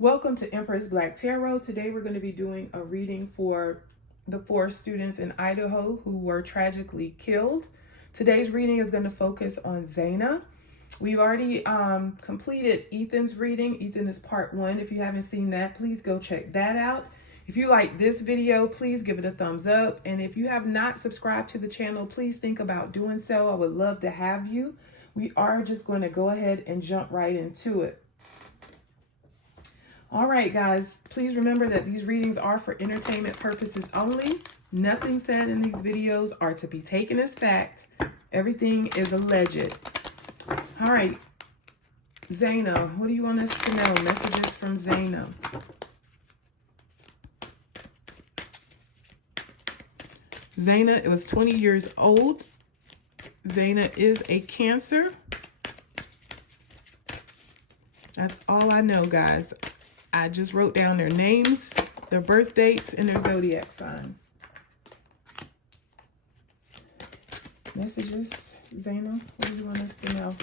Welcome to Empress Black Tarot. Today we're going to be doing a reading for the 4 students in Idaho who were tragically killed. Today's reading is going to focus on Xana. We've already completed Ethan's reading. Ethan is part 1. If you haven't seen that, please go check that out. If you like this video, please give it a thumbs up. And if you have not subscribed to the channel, please think about doing so. I would love to have you. We are just going to go ahead and jump right into it. All right, guys, please remember that these readings are for entertainment purposes only. Nothing said in these videos are to be taken as fact. Everything is alleged. All right, Xana, what do you want us to know? Messages from Xana. Xana was 20 years old. Xana is a Cancer. That's all I know, guys. I just wrote down their names, their birth dates, and their zodiac signs. Messages, Xana, what do you want us to know?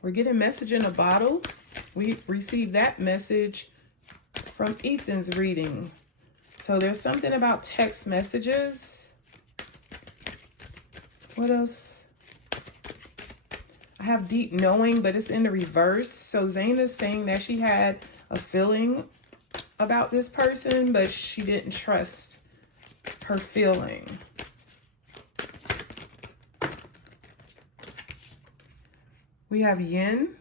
We're getting message in a bottle. We received that message from Ethan's reading. So there's something about text messages. What else? I have deep knowing, but it's in the reverse. So Xana's saying that she had a feeling about this person, but she didn't trust her feeling. We have Yin.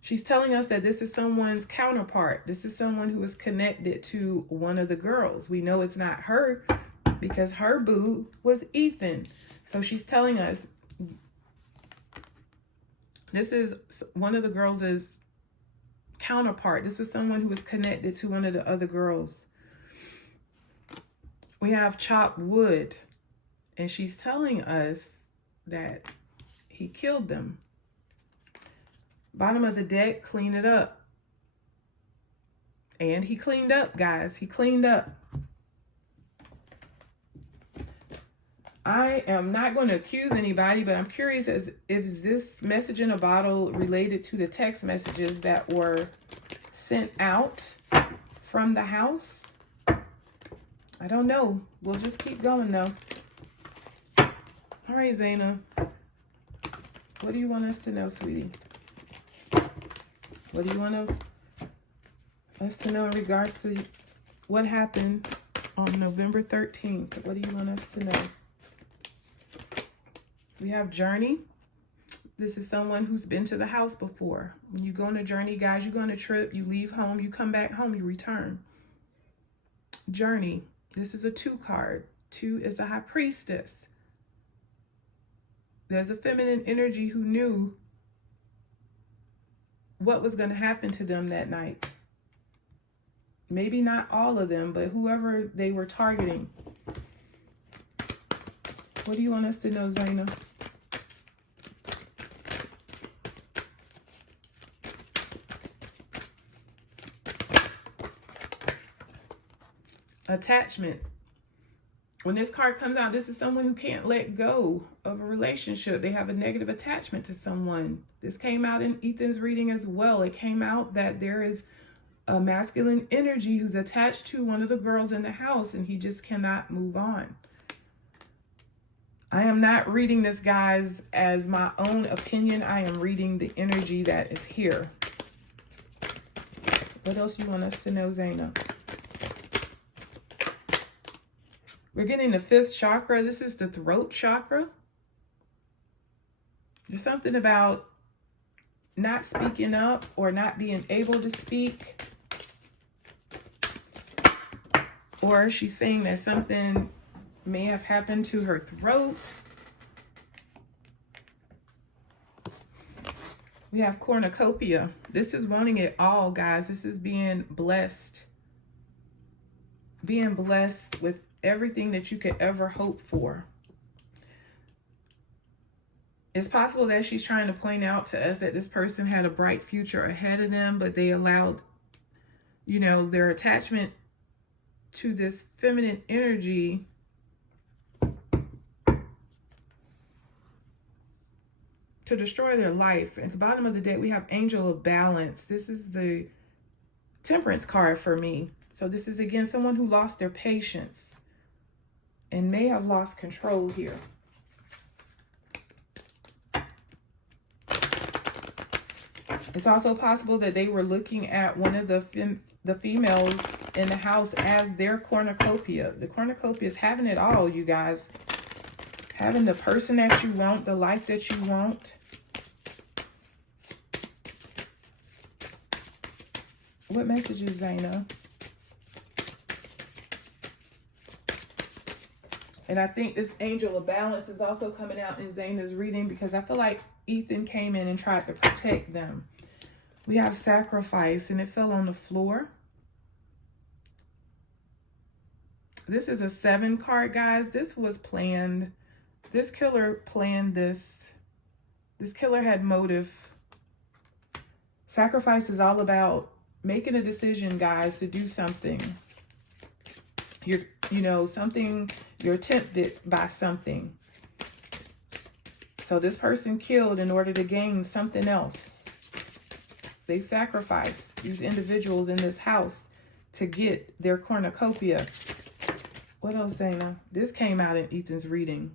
She's telling us that this is someone's counterpart. This is someone who is connected to one of the girls. We know it's not her because her boo was Ethan. So she's telling us this is one of the girls' counterpart. This was someone who was connected to one of the other girls. We have chopped wood, and she's telling us that he killed them. Bottom of the deck, clean it up. And he cleaned up, guys. He cleaned up. I am not going to accuse anybody, but I'm curious as if this message in a bottle related to the text messages that were sent out from the house. I don't know. We'll just keep going though. All right, Xana. What do you want us to know, sweetie? What do you want us to know in regards to what happened on November 13th? What do you want us to know? We have journey. This is someone who's been to the house before. When you go on a journey, guys, you go on a trip, you leave home, you come back home, you return. Journey. This is a 2 card. 2 is the High Priestess. There's a feminine energy who knew what was going to happen to them that night. Maybe not all of them, but whoever they were targeting. What do you want us to know, Xana? Attachment. When this card comes out, this is someone who can't let go of a relationship. They have a negative attachment to someone. This came out in Ethan's reading as well. It came out that there is a masculine energy who's attached to one of the girls in the house, and he just cannot move on. I am not reading this, guys, as my own opinion. I am reading the energy that is here. What else you want us to know, Xana? We're getting the 5th chakra. This is the throat chakra. There's something about not speaking up or not being able to speak. Or she's saying that something may have happened to her throat. We have cornucopia. This is wanting it all, guys. This is being blessed. Being blessed with everything that you could ever hope for. It's possible that she's trying to point out to us that this person had a bright future ahead of them, but they allowed, you know, their attachment to this feminine energy to destroy their life. At the bottom of the deck, we have Angel of Balance. This is the Temperance card for me. So this is, again, someone who lost their patience and may have lost control here. It's also possible that they were looking at one of the females in the house as their cornucopia. The cornucopia is having it all, you guys. Having the person that you want, the life that you want. What message is Xana? And I think this Angel of Balance is also coming out in Xana's reading, because I feel like Ethan came in and tried to protect them. We have Sacrifice, and it fell on the floor. This is a 7 card, guys. This was planned. This killer planned this. This killer had motive. Sacrifice is all about making a decision, guys, to do something. You're tempted by something. So this person killed in order to gain something else. They sacrificed these individuals in this house to get their cornucopia. What else, Xana? This came out in Ethan's reading.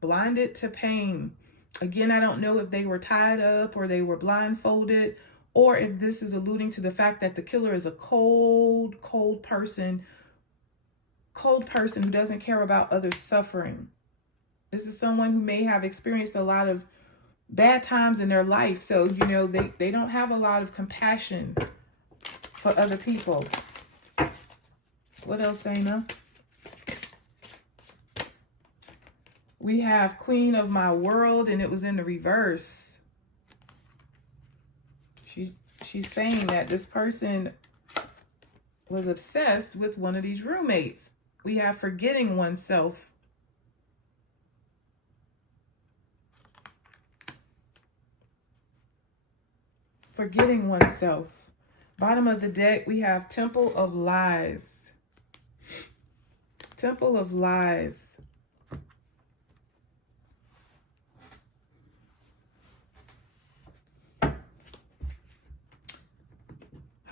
Blinded to pain. Again, I don't know if they were tied up or they were blindfolded, or if this is alluding to the fact that the killer is a cold person who doesn't care about others suffering. This is someone who may have experienced a lot of bad times in their life. So, they don't have a lot of compassion for other people. What else, Xana? We have Queen of My World, and it was in the reverse. She's saying that this person was obsessed with one of these roommates. We have Forgetting Oneself. Forgetting Oneself. Bottom of the deck, we have Temple of Lies. Temple of Lies.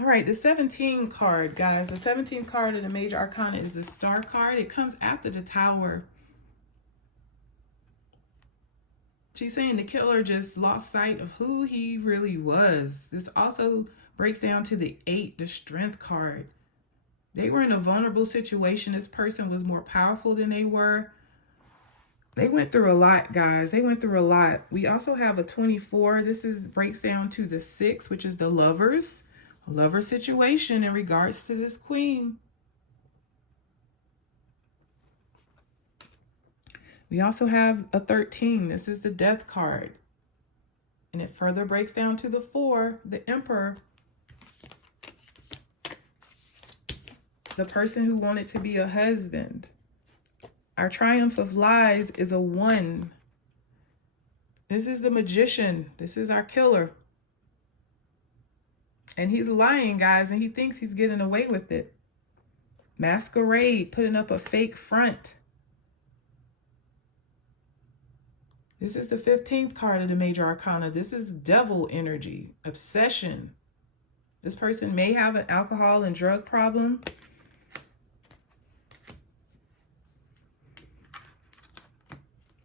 All right, the 17 card, guys. The 17th card of the Major Arcana is the Star card. It comes after the Tower. She's saying the killer just lost sight of who he really was. This also breaks down to the 8, the Strength card. They were in a vulnerable situation. This person was more powerful than they were. They went through a lot, guys. They went through a lot. We also have a 24. This breaks down to the 6, which is the Lovers. Lover situation in regards to this queen. We also have a 13. This is the Death card. And it further breaks down to the 4, the Emperor. The person who wanted to be a husband. Our Triumph of Lies is a 1. This is the Magician. This is our killer. And he's lying, guys, and he thinks he's getting away with it. Masquerade, putting up a fake front. This is the 15th card of the Major Arcana. This is devil energy, obsession. This person may have an alcohol and drug problem.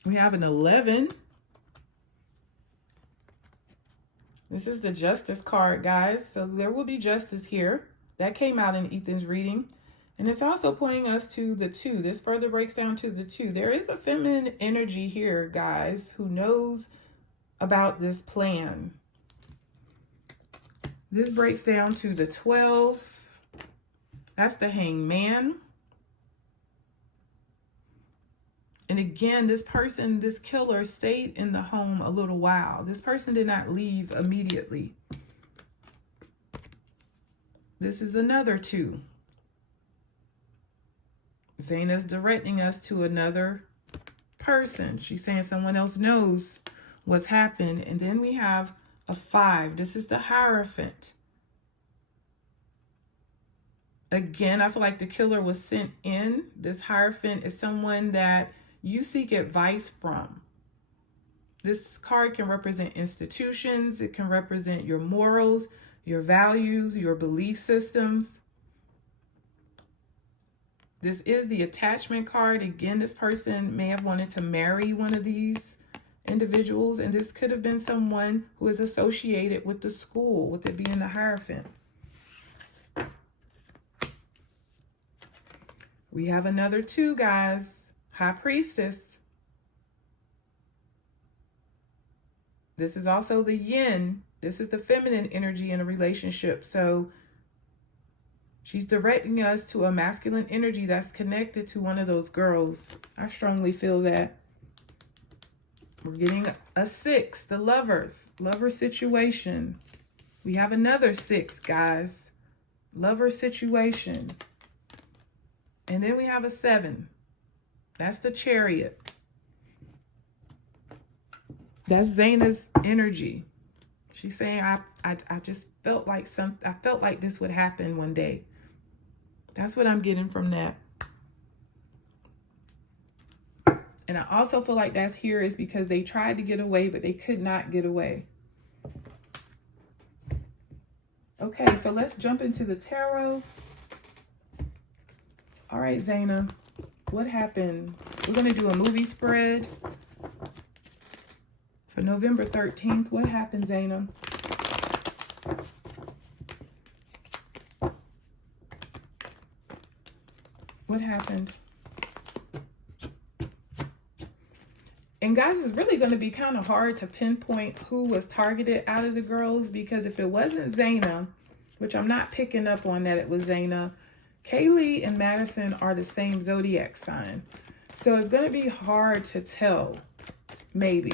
We have an 11. This is the Justice card, guys. So there will be justice here. That came out in Ethan's reading. And it's also pointing us to the 2. This further breaks down to the 2. There is a feminine energy here, guys, who knows about this plan. This breaks down to the 12. That's the Hangman. And again, this person, this killer, stayed in the home a little while. This person did not leave immediately. This is another 2. Xana's directing us to another person. She's saying someone else knows what's happened. And then we have a 5. This is the Hierophant. Again, I feel like the killer was sent in. This Hierophant is someone that you seek advice from. This card can represent institutions. It can represent your morals, your values, your belief systems. This is the attachment card. Again, this person may have wanted to marry one of these individuals, and this could have been someone who is associated with the school, with it being the Hierophant. We have another 2, guys. High Priestess. This is also the yin. This is the feminine energy in a relationship. So she's directing us to a masculine energy that's connected to one of those girls. I strongly feel that. We're getting a 6, the lovers, lover situation. We have another 6, guys, lover situation. And then we have a 7. That's the Chariot. That's Xana's energy. She's saying, I just felt like I felt like this would happen one day. That's what I'm getting from that. And I also feel like that's here is because they tried to get away, but they could not get away. Okay, so let's jump into the tarot. All right, Xana, what happened? We're going to do a movie spread for November 13th. What happened, Xana? What happened? And guys, it's really going to be kind of hard to pinpoint who was targeted out of the girls, because if it wasn't Xana, which I'm not picking up on that it was Xana, Kaylee and Madison are the same zodiac sign. So it's going to be hard to tell, maybe.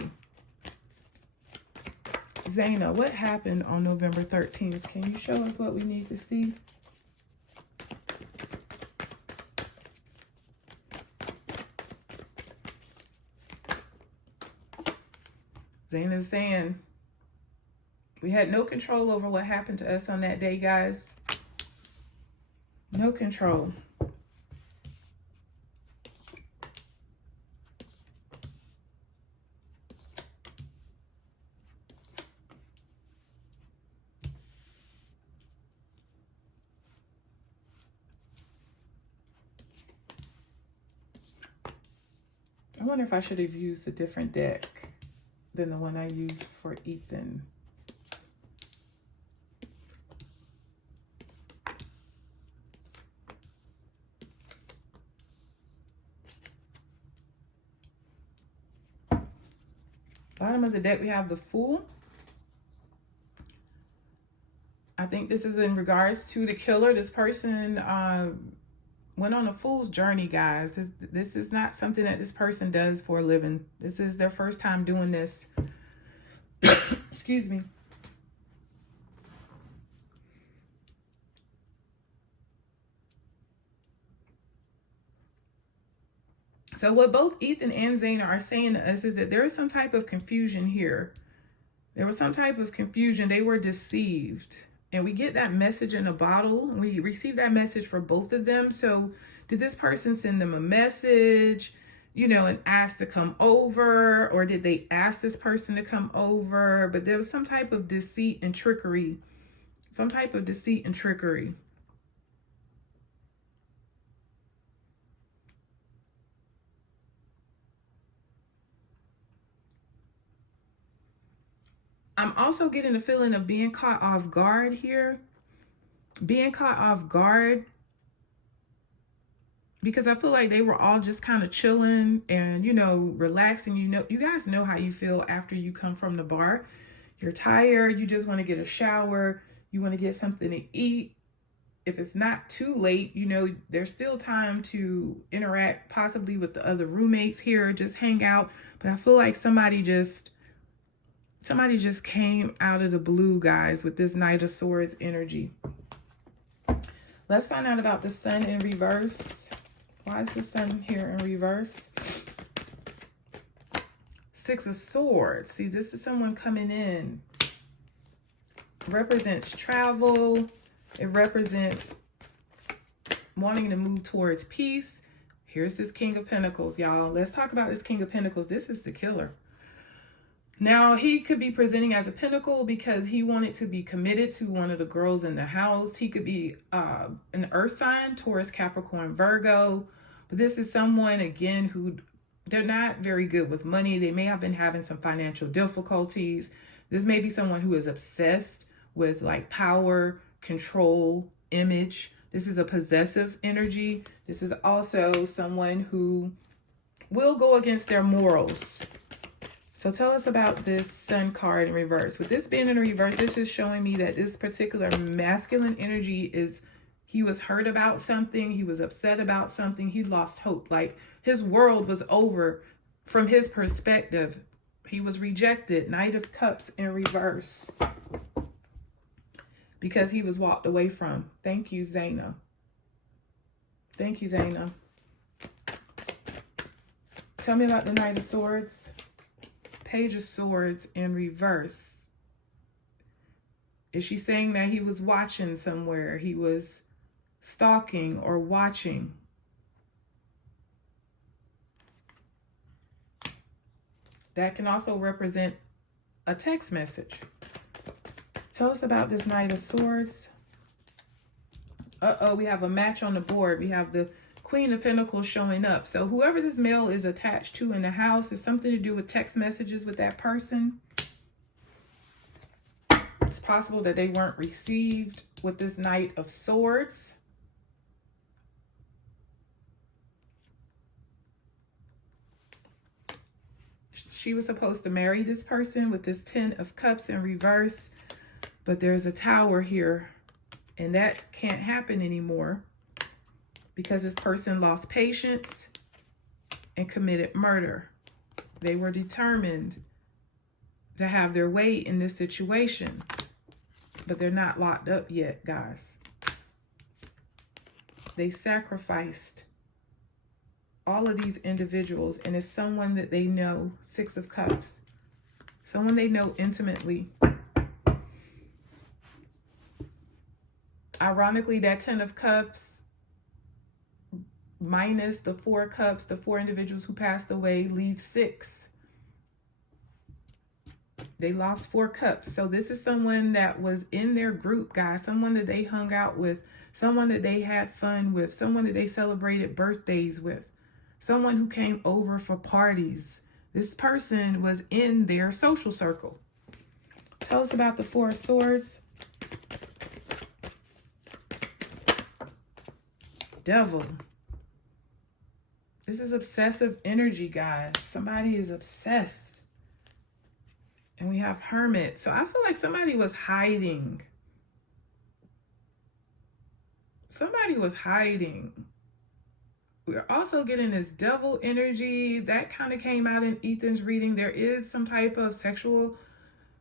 Xana, what happened on November 13th? Can you show us what we need to see? Xana's saying we had no control over what happened to us on that day, guys. No control. I wonder if I should have used a different deck than the one I used for Ethan. Bottom of the deck, we have the Fool. I think this is in regards to the killer. This person went on a fool's journey, guys. This is not something that this person does for a living. This is their first time doing this. Excuse me. So what both Ethan and Xana are saying to us is that there is some type of confusion here. There was some type of confusion. They were deceived. And we get that message in a bottle. We receive that message for both of them. So did this person send them a message, you know, and ask to come over? Or did they ask this person to come over? But there was some type of deceit and trickery. Some type of deceit and trickery. I'm also getting a feeling of being caught off guard here. Being caught off guard because I feel like they were all just kind of chilling and, you know, relaxing. You know, you guys know how you feel after you come from the bar. You're tired. You just want to get a shower. You want to get something to eat. If it's not too late, you know, there's still time to interact possibly with the other roommates here, just hang out. But I feel like somebody just came out of the blue, guys, with this Knight of Swords energy. Let's find out about the Sun in reverse. Why is the Sun here in reverse? Six of Swords. See, this is someone coming in. It represents travel. It represents wanting to move towards peace. Here's this King of Pentacles, y'all. Let's talk about this King of Pentacles. This is the killer. Now, he could be presenting as a pentacle because he wanted to be committed to one of the girls in the house. He could be an earth sign, Taurus, Capricorn, Virgo. But this is someone, again, who they're not very good with money. They may have been having some financial difficulties. This may be someone who is obsessed with like power, control, image. This is a possessive energy. This is also someone who will go against their morals. So tell us about this Sun card in reverse. With this being in reverse, this is showing me that this particular masculine energy is, he was hurt about something. He was upset about something. He lost hope. Like his world was over from his perspective. He was rejected. Knight of Cups in reverse. Because he was walked away from. Thank you, Xana. Thank you, Xana. Tell me about the Knight of Swords. Page of Swords in reverse. Is she saying that he was watching somewhere? He was stalking or watching? That can also represent a text message. Tell us about this Knight of Swords. Uh-oh, we have a match on the board. We have the Queen of Pentacles showing up. So whoever this male is attached to in the house is something to do with text messages with that person. It's possible that they weren't received with this Knight of Swords. She was supposed to marry this person with this Ten of Cups in reverse, but there's a Tower here, and that can't happen anymore because this person lost patience and committed murder. They were determined to have their way in this situation, but they're not locked up yet, guys. They sacrificed all of these individuals, and it's someone that they know. Six of Cups. Someone they know intimately. Ironically, that Ten of Cups minus the Four of Cups, the four individuals who passed away, leave six. They lost 4 cups. So this is someone that was in their group, guys. Someone that they hung out with. Someone that they had fun with. Someone that they celebrated birthdays with. Someone who came over for parties. This person was in their social circle. Tell us about the Four of Swords. Devil. This is obsessive energy, guys. Somebody is obsessed. And we have Hermit. So I feel like somebody was hiding. Somebody was hiding. We're also getting this devil energy. That kind of came out in Ethan's reading. There is some type of sexual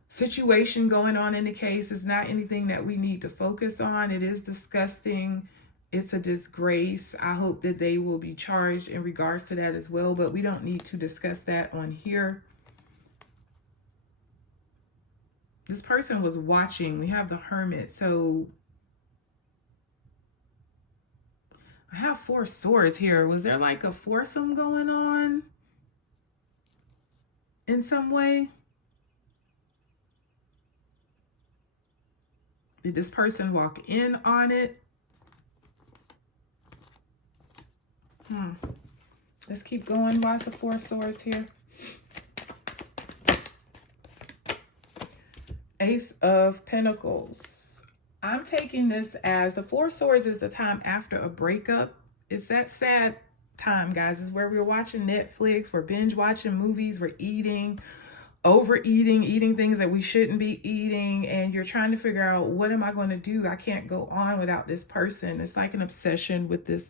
situation going on in the case. It's not anything that we need to focus on. It is disgusting. It's a disgrace. I hope that they will be charged in regards to that as well, but we don't need to discuss that on here. This person was watching. We have the Hermit. So I have 4 swords here. Was there like a foursome going on in some way? Did this person walk in on it? Let's keep going. Why is the 4 swords here? Ace of Pentacles. I'm taking this as the 4 swords is the time after a breakup. It's that sad time, guys. It's where we're watching Netflix, we're binge watching movies, we're eating, overeating, eating things that we shouldn't be eating, and you're trying to figure out, what am I going to do? I can't go on without this person. It's like an obsession with this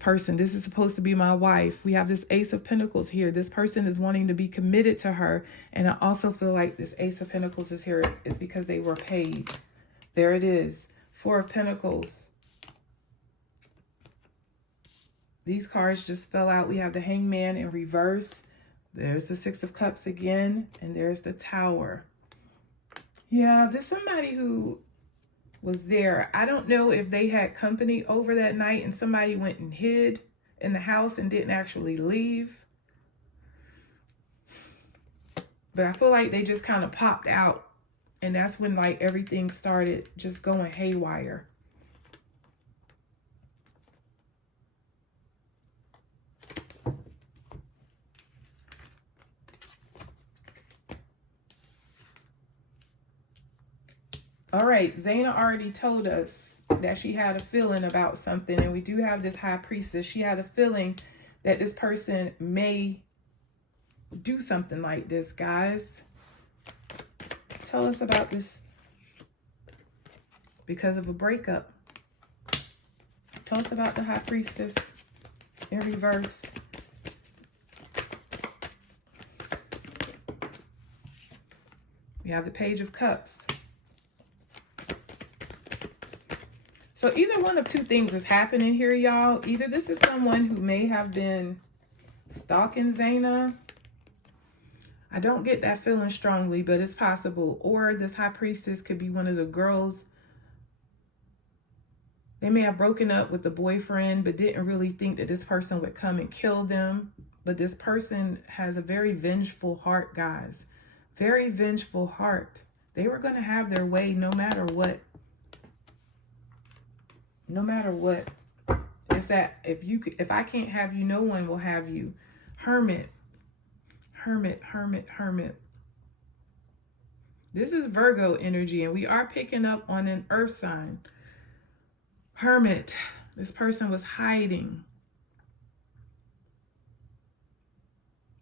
person. This is supposed to be my wife. We have this Ace of Pentacles here. This person is wanting to be committed to her. And I also feel like this Ace of Pentacles is here is because they were paid. There it is. 4 of Pentacles. These cards just fell out. We have the Hangman in reverse. There's the 6 of Cups again. And there's the Tower. Yeah, there's somebody who was there. I don't know if they had company over that night and somebody went and hid in the house and didn't actually leave. But I feel like they just kind of popped out. And that's when like everything started just going haywire. All right, Xana already told us that she had a feeling about something, and we do have this high priestess. She had a feeling that this person may do something like this, guys. Tell us about this. Because of a breakup. Tell us about the high priestess in reverse. We have the Page of Cups. So either one of two things is happening here, y'all. Either this is someone who may have been stalking Xana. I don't get that feeling strongly, but it's possible. Or this high priestess could be one of the girls. They may have broken up with the boyfriend, but didn't really think that this person would come and kill them. But this person has a very vengeful heart, guys. Very vengeful heart. They were going to have their way no matter what. No matter what. It's that if I can't have you, no one will have you. Hermit. Hermit, hermit, hermit. This is Virgo energy, and we are picking up on an earth sign. Hermit. This person was hiding.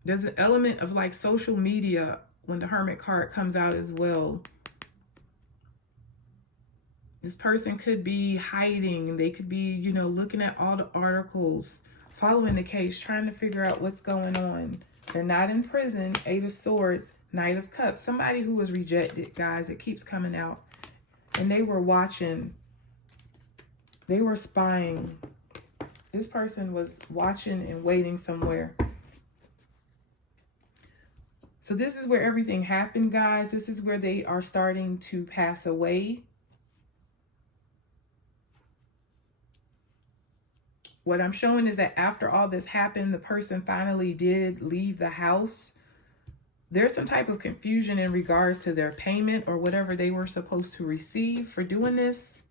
There's an element of like social media when the Hermit card comes out as well. This person could be hiding. They could be, you know, looking at all the articles, following the case, trying to figure out what's going on. They're not in prison. 8 of Swords, Knight of Cups. Somebody who was rejected, guys. It keeps coming out. And they were watching. They were spying. This person was watching and waiting somewhere. So this is where everything happened, guys. This is where they are starting to pass away. What I'm showing is that after all this happened, the person finally did leave the house. There's some type of confusion in regards to their payment or whatever they were supposed to receive for doing this.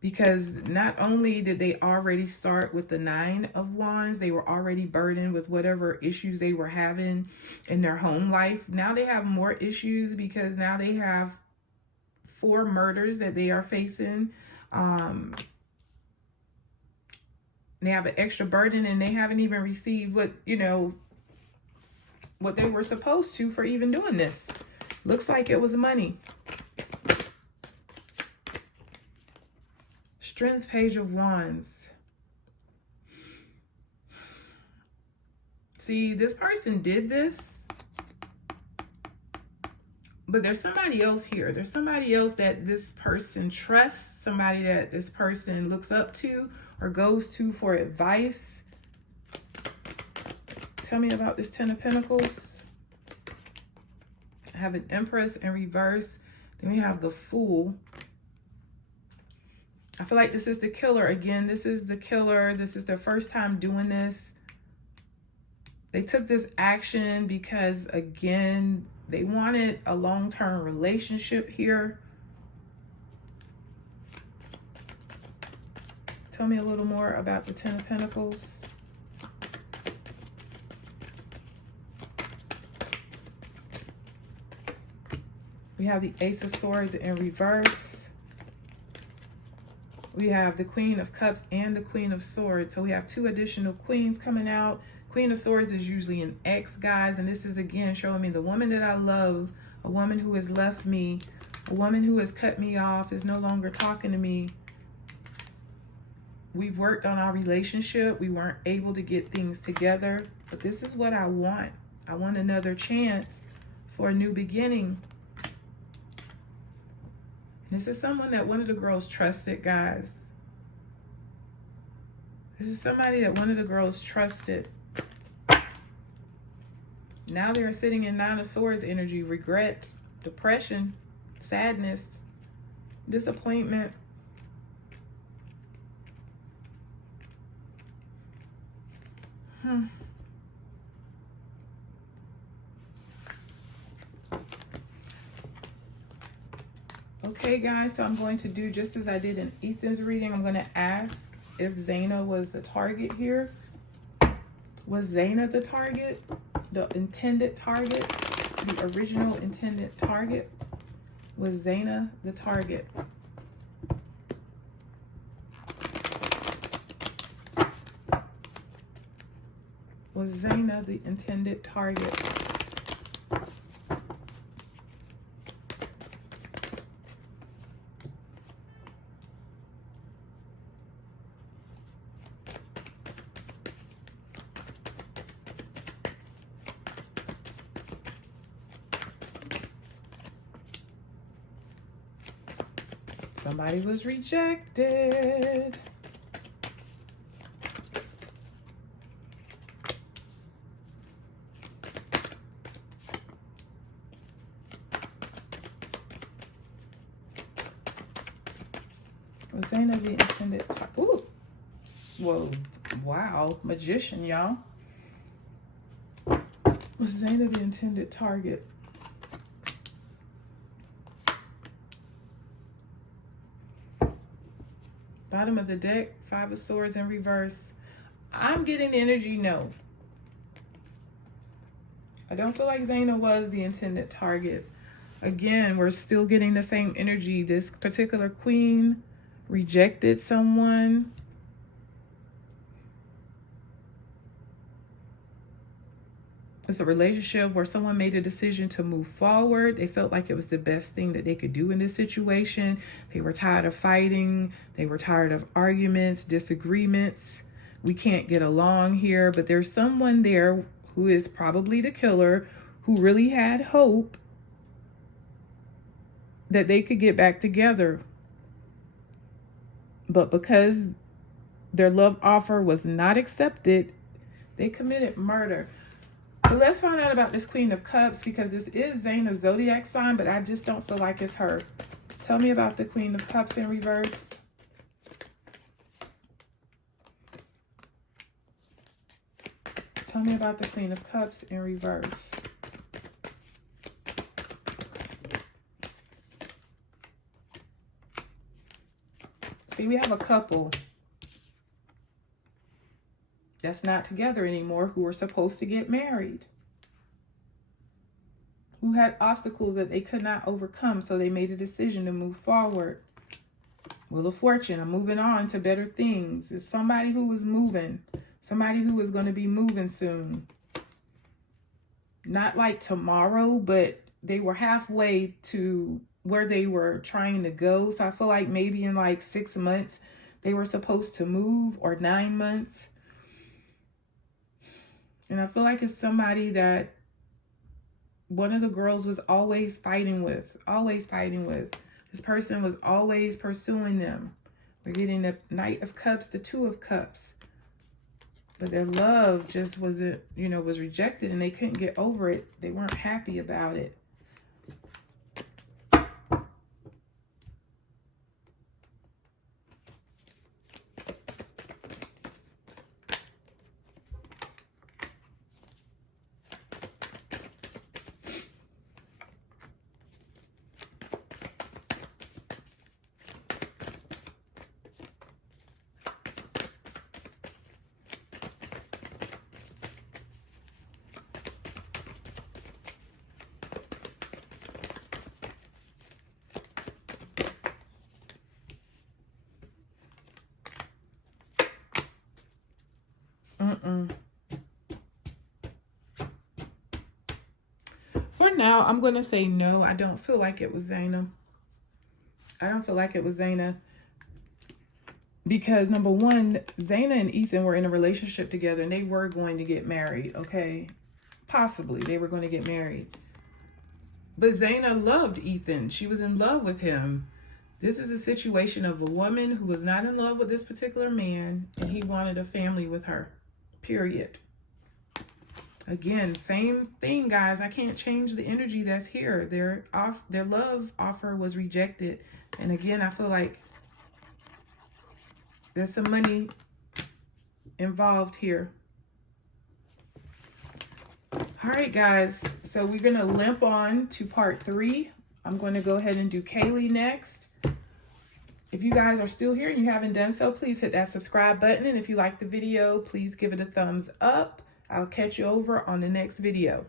Because not only did they already start with the 9 of Wands, they were already burdened with whatever issues they were having in their home life. Now they have more issues because now they have 4 murders that they are facing. They have an extra burden, and they haven't even received what, you know, what they were supposed to for even doing this. Looks like it was money. Strength, Page of Wands. See, this person did this, but there's somebody else here. There's somebody else that this person trusts, somebody that this person looks up to or goes to for advice. Tell me about this 10 of Pentacles. I have an Empress in reverse. Then we have the Fool. I feel like this is the killer again. This is the killer. This is their first time doing this. They took this action because, again, they wanted a long-term relationship here. Tell me a little more about the 10 of Pentacles. We have the Ace of Swords in reverse. We have the Queen of Cups and the Queen of Swords. So we have 2 additional queens coming out. Queen of Swords is usually an ex, guys. And this is, again, showing me the woman that I love, a woman who has left me, a woman who has cut me off, is no longer talking to me. We've worked on our relationship. We weren't able to get things together. But this is what I want. I want another chance for a new beginning. This is someone that one of the girls trusted, guys. This is somebody that one of the girls trusted. Now they're sitting in 9 of Swords energy. Regret, depression, sadness, disappointment. Okay, guys, so I'm going to do just as I did in Ethan's reading. I'm going to ask if Xana was the target here. Was Xana the target? The intended target? The original intended target? Was Xana the target? Was Xana the intended target? Somebody was rejected. Was Xana the intended target? Ooh. Whoa. Wow. Magician, y'all. Was Xana the intended target? Bottom of the deck, 5 of Swords in reverse. I'm getting the energy, no. I don't feel like Xana was the intended target. Again, we're still getting the same energy. This particular queen rejected someone. It's a relationship where someone made a decision to move forward. They felt like it was the best thing that they could do in this situation. They were tired of fighting. They were tired of arguments, disagreements. We can't get along here, but there's someone there who is probably the killer who really had hope that they could get back together. But because their love offer was not accepted, they committed murder. But let's find out about this Queen of Cups, because this is Xana's zodiac sign, but I just don't feel like it's her. Tell me about the Queen of Cups in reverse. Tell me about the Queen of Cups in reverse. See, we have a couple that's not together anymore who were supposed to get married, who had obstacles that they could not overcome, so they made a decision to move forward. Wheel of Fortune, I'm moving on to better things. It's somebody who was moving, somebody who is going to be moving soon. Not like tomorrow, but they were halfway to where they were trying to go. So I feel like maybe in like 6 months they were supposed to move, or 9 months. And I feel like it's somebody that one of the girls was always fighting with, This person was always pursuing them. We're getting the Knight of Cups, the Two of Cups. But their love just wasn't, was rejected, and they couldn't get over it. They weren't happy about it. For now, I'm going to say no. I don't feel like it was Xana. I don't feel like it was Xana. Because number one, Xana and Ethan were in a relationship together and they were going to get married, okay? Possibly they were going to get married. But Xana loved Ethan. She was in love with him. This is a situation of a woman who was not in love with this particular man, and he wanted a family with her, period. Again, same thing, guys. I can't change the energy that's here. Their love offer was rejected. And again, I feel like there's some money involved here. All right, guys. So we're going to limp on to part 3 I'm going to go ahead and do Kaylee next. If you guys are still here and you haven't done so, please hit that subscribe button. And if you like the video, please give it a thumbs up. I'll catch you over on the next video.